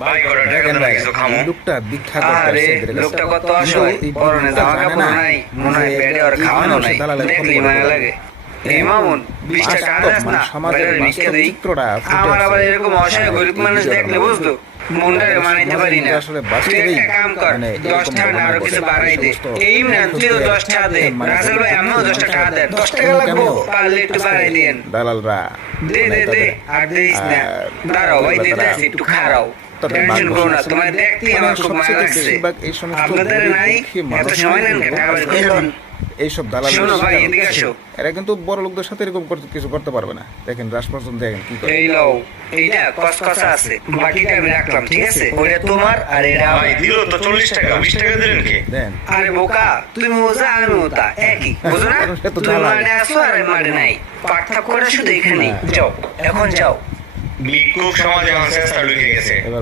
ভাই করে টাকা দাও কিছু খামো। লোকটা ভিক্ষা আরে করতেছে লোকটা কত অসহায়, পরনে জামা কাপড় নাই, মনে হয় পেটে আর খাওয়ানো নাই, দেখলি মায়া লাগে। এই মামুন 20 টাকা আনাস না, বাইরে ভিক্ষা দেই। আমার আবার এরকম অসহায় গরিব মানুষ দেখলে বুঝতো মনটারে মানাইতে পারি না। তুই একটা কাম কর, 10 টাকা না আরো কিছু বাড়াই দে। এই না তুইও 10 টাকা দে, রাসেল ভাই আমিও 10 টাকা দেন, 10 টাকা লাগবো, পারলে একটু বাড়াই দিয়েন। দালালরা দে দে দে, আর দিস না, দাঁড়াও ভাই দিতে আসি, একটু খারাও। টেনশন করো না, তোমার দেখতে আমার খুব মায়া লাগছে। আপনাদের নাই এত সময় নেন, টাকা পয়সা এইসব দালাল শোনো ভাই এদিকে আসো। এরা কিন্তু বড় লোকদের সাথে এরকম কিছু করতে পারবে না। দেখেন রাজপ্রশাসন দেখেন কি করে। এই লও, এইটা কসকসা আছে, বাকিটা আমি রাখলাম, ঠিক আছে? ওটা তোমার আর এটা আমার। ভাই দিল তো 40 টাকা, 20 টাকা দিলেন কে? দেন আরে বোকা, তুমি মোজা আমি মোতা একই, বুঝো না? তুমি মাঠে আসো আর আমি মাঠে নাই, পার্থক্যটা শুধু এখানেই। যাও এখন যাও। ভিক্ষুক সমাজে এখন চেষ্টা ঢুকে গেছে। এবার